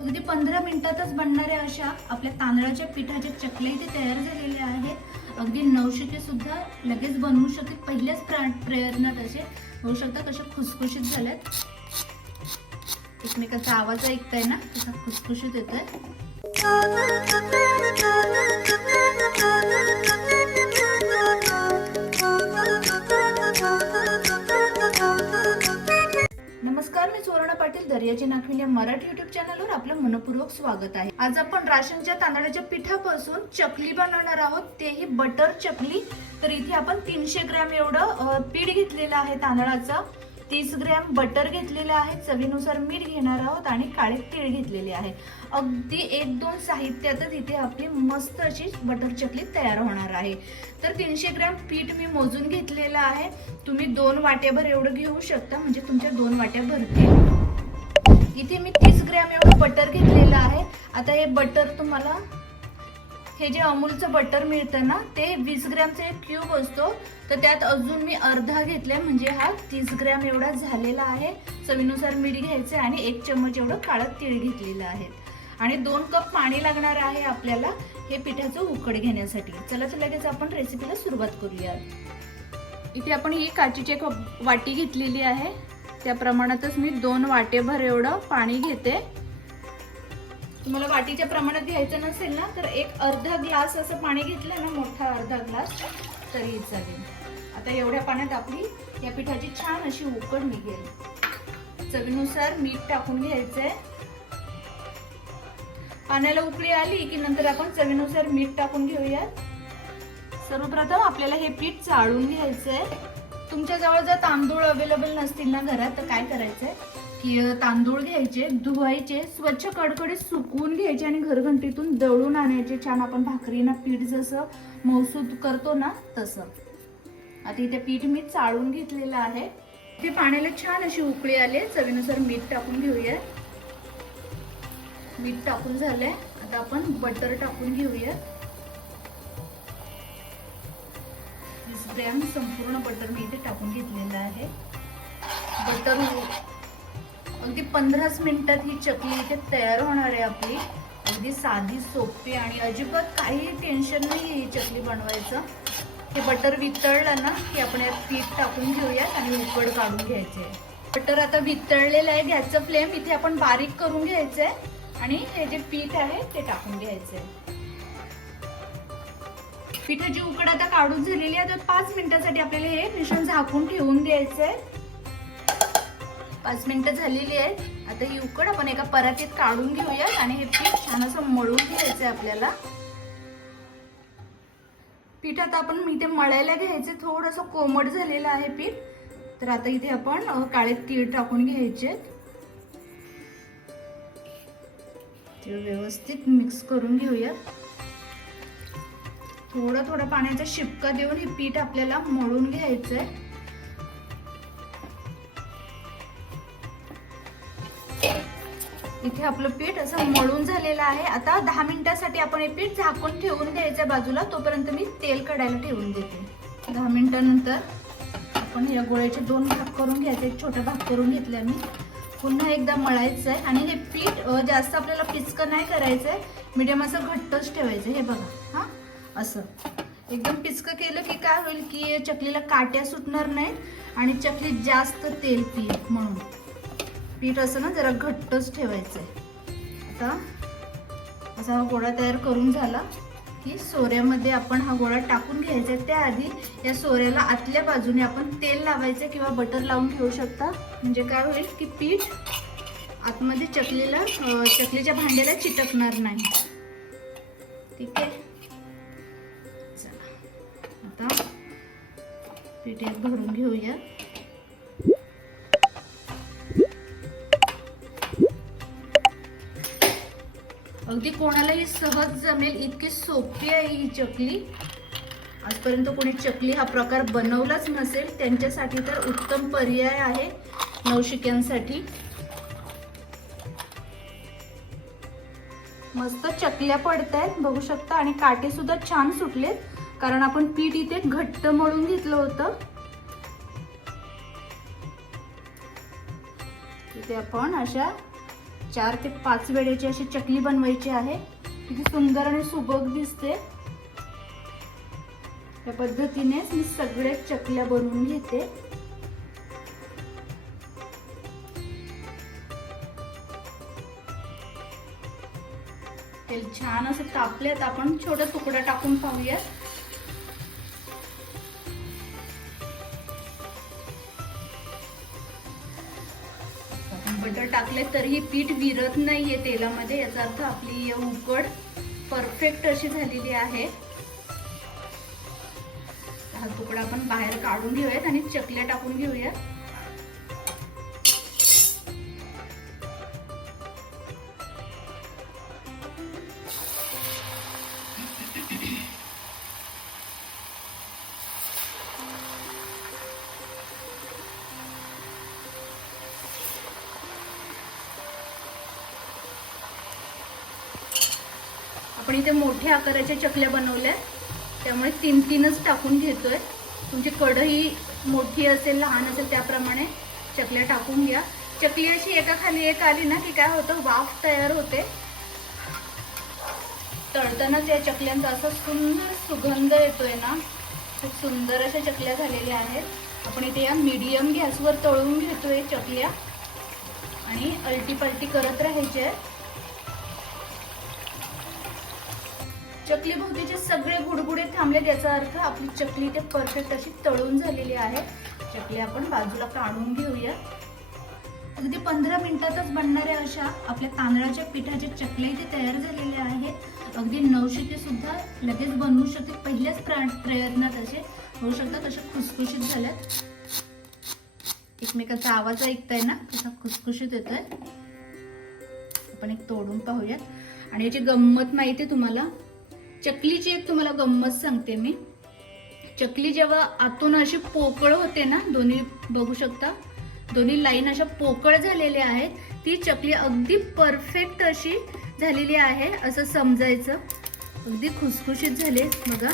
अगदी पंधरा मिनिटातच बनणाऱ्या अशा आपल्या तांदळाच्या पिठाच्या चकल्या इथे तयार झालेल्या आहेत. अगदी नवशिके सुद्धा लगेच बनवू शकते. पहिल्याच प्रा- प्रयत्नात असे होऊ शकतात अशा खुसखुशीत झाल्यात एकमेकाचा आवाज ऐकताय ना तसा खुसखुशीत येतोय. पाटील दर्याची नाखविल या मराठी युट्यूब चॅनलवर आपलं मनपूर्वक स्वागत आहे. आज आपण राशनच्या तांदळाच्या पिठापासून चकली बनवणार आहोत. तेही बटर चकली. तर इथे आपण तीनशे ग्रॅम एवढं पीठ घेतलेलं आहे तांदळाचं. तीस ग्रॅम बटर घेतलेलं आहे. चवीनुसार मीठ घेणार आहोत आणि काळे तीळ घेतलेले आहे. अगदी एक दोन साहित्यातच इथे आपली मस्त अशी बटर चकली तयार होणार आहे. तर तीनशे ग्रॅम पीठ मी मोजून घेतलेलं आहे. तुम्ही दोन वाट्याभर एवढं घेऊ शकता. म्हणजे तुमच्या दोन वाट्या भरतील. इथे मी तीस ग्रॅम एवढं बटर घेतलेलं आहे. आता हे बटर तुम्हाला हे जे अमूलचं बटर मिळतं ना ते वीस ग्रॅमचा एक क्यूब असतो. तर त्यात अजून मी अर्धा घेतलाय म्हणजे हा तीस ग्रॅम एवढा झालेला आहे. चवीनुसार मीठ घ्यायचे आणि एक चम्मच एवढं काळं तीळ घेतलेलं आहे. आणि दोन कप पाणी लागणार आहे आपल्याला हे पिठाचं उकड घेण्यासाठी. चला तर लगेच आपण रेसिपीला सुरुवात करूया इथे आपण ही काचीची एक वाटी घेतलेली आहे. त्या प्रमाणातच मी दोन वाटेभर एवढं पाणी घेते. तुम्हाला वाटीच्या प्रमाणात घ्यायचं नसेल ना तर एक अर्धा ग्लास असं पाणी घेतलं ना मोठा अर्धा ग्लास तरी चालेल. आता एवढ्या पाण्यात आपली या पिठाची छान अशी उकड निघेल. चवीनुसार मीठ टाकून घ्यायचंय. पाण्याला उकळी आली की नंतर आपण चवीनुसार मीठ टाकून घेऊयात. सर्वप्रथम आपल्याला हे पीठ चाळून घ्यायचंय. तुमच्या जवळ जर तांदूळ अवेलेबल नसतील ना घरात तर काय करायचंय? की तांदूळ घ्यायचे धुवायचे स्वच्छ कडकडीत सुकवून घ्यायचे आणि घरघंटीतून दळून आणायचे. छान आपण भाकरीना पीठ जसं मौसूद करतो ना तसं. आता इथे पीठ मी चाळून घेतलेलं आहे. ते पाण्याला छान अशी उकळी आली चवीनुसार मीठ टाकून घेऊया. मीठ टाकून झालंय. आता आपण बटर टाकून घेऊया. ग्रॅम संपूर्ण बटर मी इथे टाकून घेतलेलं आहे. बटर अगदी पंधराच मिनिटात ही चकली इथे तयार होणार आहे आपली. अगदी साधी सोपी आणि अजिबात काही टेन्शन नाही ही चकली बनवायचं. हे बटर वितळलं ना की आपण यात पीठ टाकून घेऊयात आणि उकड काढून घ्यायचे. बटर आता वितळलेलं आहे गॅसचं फ्लेम इथे आपण बारीक करून घ्यायचं आहे आणि हे जे पीठ आहे ते टाकून घ्यायचंय पिठाची उकड आता काढून झालेली आहे तर पाच मिनिटासाठी आपल्याला हे मिश्रण झाकून ठेवून द्यायचंय. पाच मिनिटं झालेली आहेत. आता ही उकड आपण एका परातीत काढून घेऊयात आणि हे पीठ छान असं मळून घ्यायचंय आपल्याला. पीठ आता आपण इथे मळायला घ्यायचे थोडंसं कोमट झालेलं आहे पीठ. तर आता इथे आपण काळे तीळ टाकून घ्यायचे तीळ व्यवस्थित मिक्स करून घेऊयात. थोडं थोडं पाण्याचा शिपका देऊन हे पीठ आपल्याला मळून घ्यायचंय. इथे आपलं पीठ असं मळून झालेलं आहे. आता दहा मिनिटासाठी आपण हे पीठ झाकून ठेवून द्यायचं बाजूला. तोपर्यंत मी तेल कढायला ठेवून देते. दहा मिनिटानंतर आपण या गोळ्याचे दोन भाग करून घ्यायचे. एक छोटा भाग करून घेतला मी. पुन्हा एकदा मळायचं आहे आणि हे पीठ जास्त आपल्याला पिचकं नाही करायचं आहे मीडियम असं घट्टच ठेवायचं हे बघा. हां? असं. एकदम पिचकं केलं की काय होईल की चकलीला काट्या सुटणार नाहीत आणि चकली जास्त तेल पीठ म्हणून. पीठ असं ना जरा घट्टच ठेवायचं आहे आता असा हा गोळा तयार करून झाला की सोऱ्यामध्ये आपण हा गोळा टाकून घ्यायचा आहे. त्याआधी या सोऱ्याला आतल्या बाजूने आपण तेल लावायचं किंवा बटर लावून ठेवू शकता. म्हणजे काय होईल की पीठ आतमध्ये चकलीला चकलीच्या भांड्याला चिटकणार नाही. ठीक आहे? पीठ एक भरून घेऊया. अगदी कोणालाही सहज जमेल इतकी सोपी आहे ही चकली. आजपर्यंत कोणी चकली हा प्रकार बनवलाच नसेल त्यांच्यासाठी तर उत्तम पर्याय आहे नवशिक्यांसाठी. मस्त चकल्या पडत आहेत बघू शकता. आणि काटे सुद्धा छान सुटलेत. कारण आपण पीठ इथे घट्ट मळून घेतलं होतं. इथे आपण अशा चार ते पाच वेळेची अशी चकली बनवायची आहे. किती सुंदर आणि सुबक दिसते. त्या पद्धतीनेच मी सगळे चकल्या बनवून घेते. तेल छान असं तापलेत आपण छोटा तुकडा टाकून पाहूयात. बटर टाकले तरीही पीठ विरत नाहीये तेलामध्ये. याचा अर्थ आपली उकड परफेक्ट अशी झालेली आहे. हा तुकडा आपण बाहेर काढून घेऊयात आणि चकल्या टाकून घेऊयात. आपण इथे मोठ्या आकाराच्या चकल्या बनवल्या त्यामुळे तीन तीनच टाकून घेतोय. तुमची कढई मोठी असेल लहान असेल त्याप्रमाणे चकल्या टाकून घ्या. चकली अशी एका खाली एक आली ना की काय होतं वाफ तयार होते. तळतानाच या चकल्यांचा असा सुंदर सुगंध येतोय ना. खूप सुंदर अशा चकल्या झालेल्या आहेत. आपण इथे या मीडियम गॅसवर तळून घेतोय चकल्या. आणि अलटी पलटी करत राहायचे आहेत. चकली भोवतीचे सगळे गुडगुडे थांबले त्याचा अर्थ आपली चकली ते परफेक्ट अशी तळून झालेली आहे. चकली आपण बाजूला काढून घेऊया. अगदी पंधरा मिनिटातच बनणाऱ्या अशा आपल्या तांदळाच्या पिठाच्या चकल्या इथे तयार झालेल्या आहेत. अगदी नवशिके सुद्धा लगेच बनवू शकते. पहिल्याच प्रयत्नात असे होऊ शकतात अशा खुसखुशीत झाल्यात. एकमेकाचा आवाज ऐकताय ना कसा खुसखुशीत येतोय. आपण एक तोडून पाहूयात. आणि याची गंमत माहिती आहे तुम्हाला. चकलीची एक तुम्हाला गंमत सांगते मी. चकली जेव्हा आतून अशी पोकळ होते ना दोन्ही बघू शकता. दोन्ही लाईन अशा पोकळ झालेल्या आहेत. ती चकली अगदी परफेक्ट अशी झालेली आहे असं समजायचं. अगदी खुसखुशीत झाले बघा.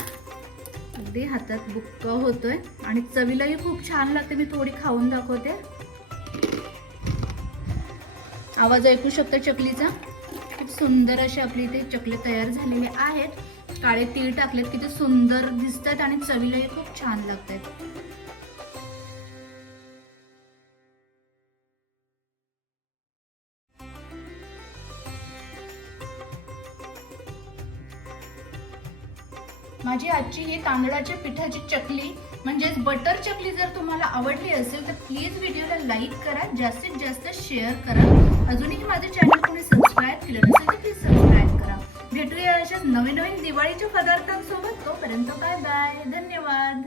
अगदी हातात बुक्का होतोय. आणि चवीलाही खूप छान लागते मी थोडी खाऊन दाखवते. आवाज ऐकू शकता चकलीचा? खूप सुंदर अशी आपली इथे चकली तयार झालेले आहेत. काळे तीळ टाकलेत किती सुंदर दिसतात आणि चवीलाही खूप छान लागतात माझी आजची ही तांदळाच्या पिठाची चकली म्हणजेच बटर चकली जर तुम्हाला आवडली असेल तर प्लीज व्हिडिओला लाईक करा जास्तीत जास्त शेअर करा. अजूनही माझे चॅनल कोणी सबस्क्राईब केलं नसेल भेटूया अशाच नवीन नवीन दिवाळीच्या पदार्थांसोबत तोपर्यंत बाय बाय धन्यवाद.